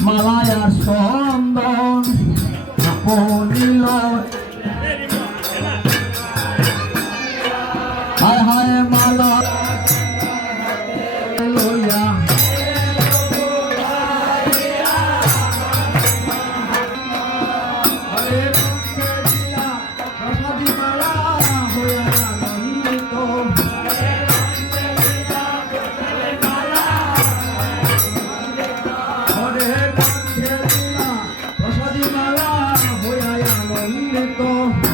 Malaya Cristo.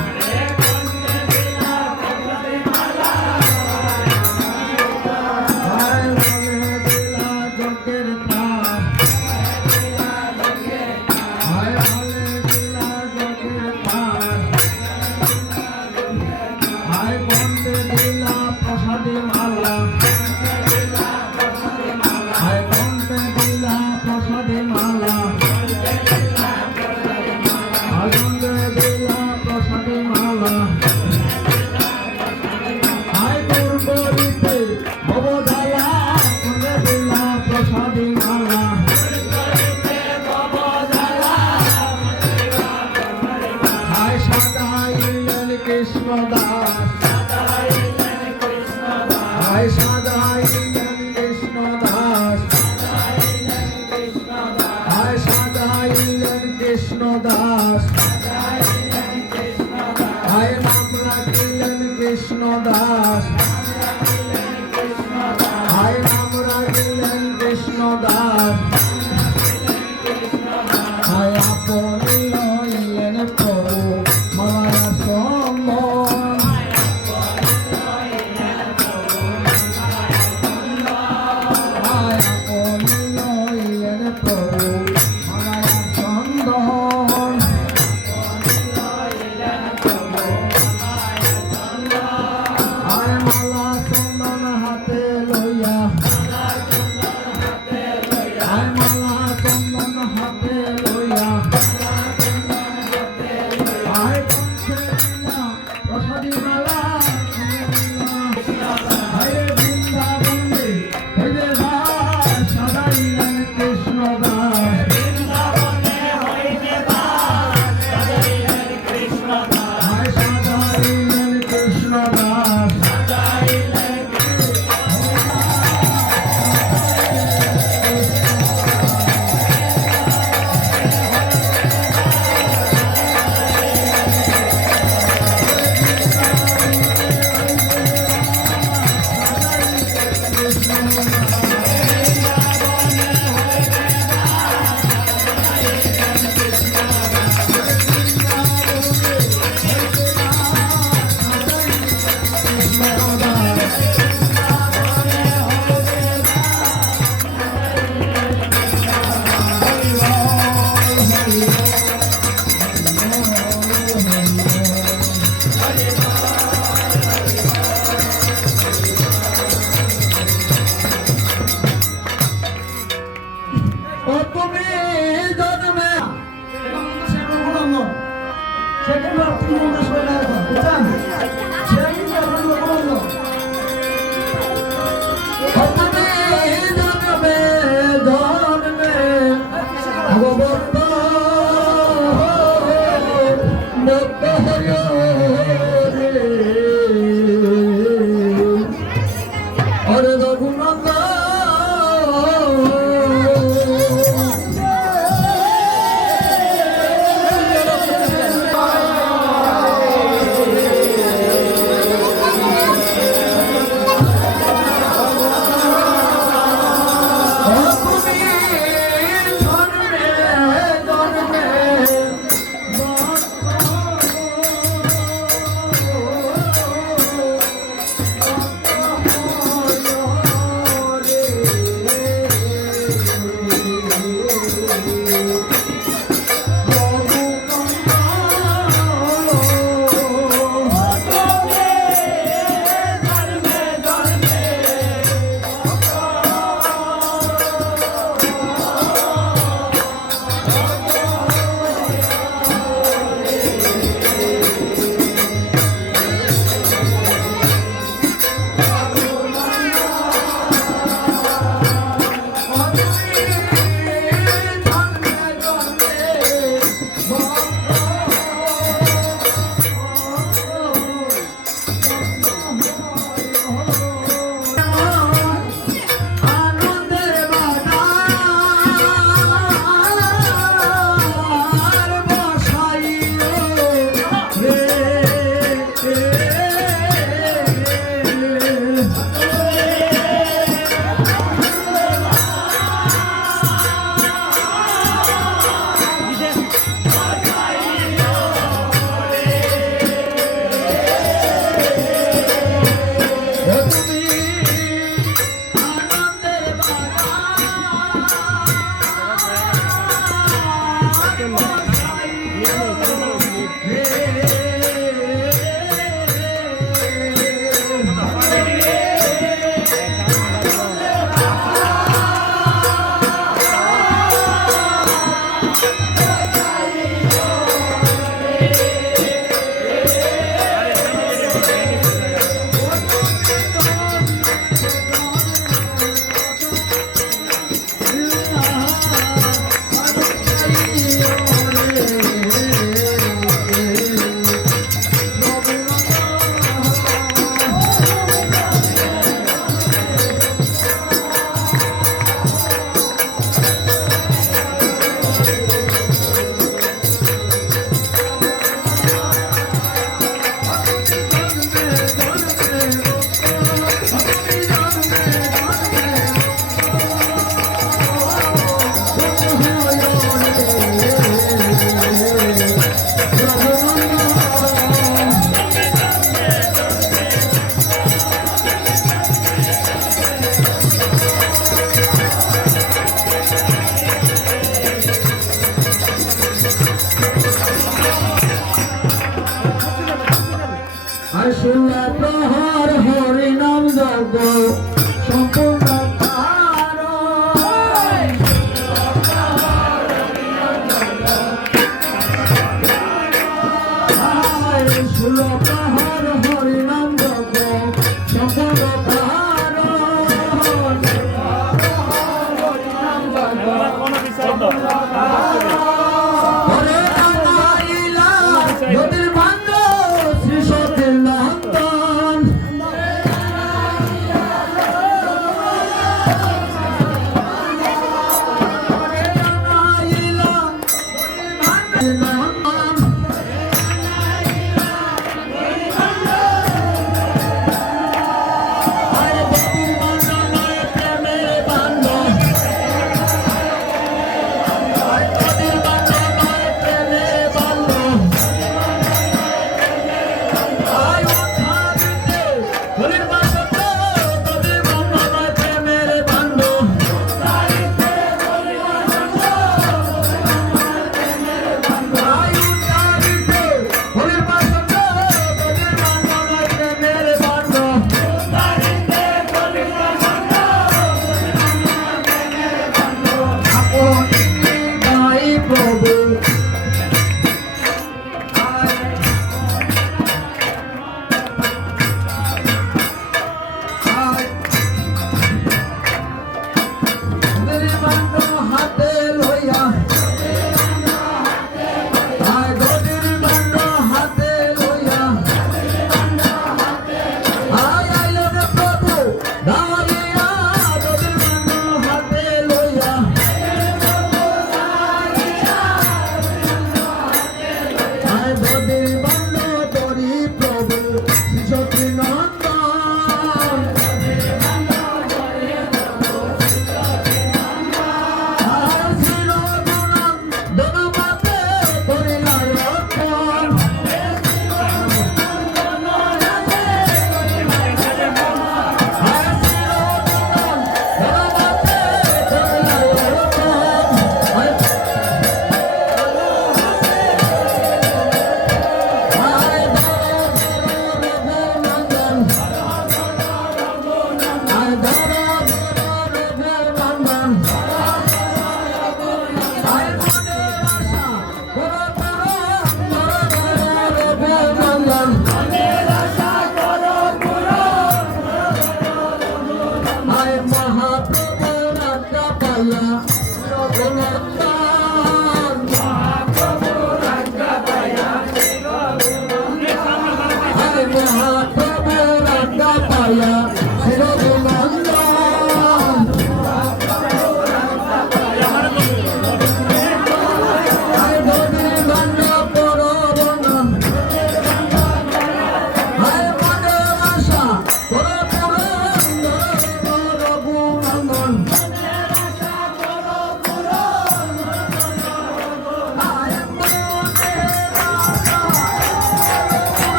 الله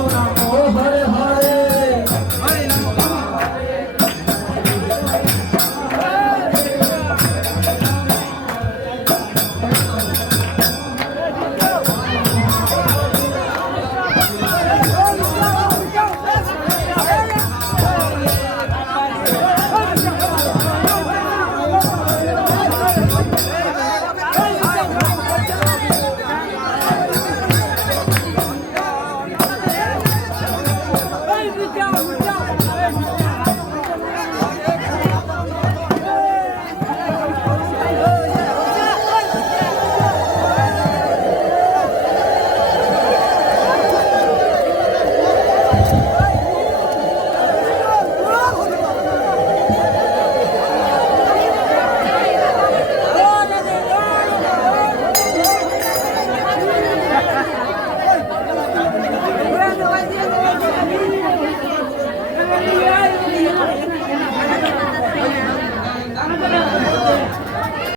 Oh,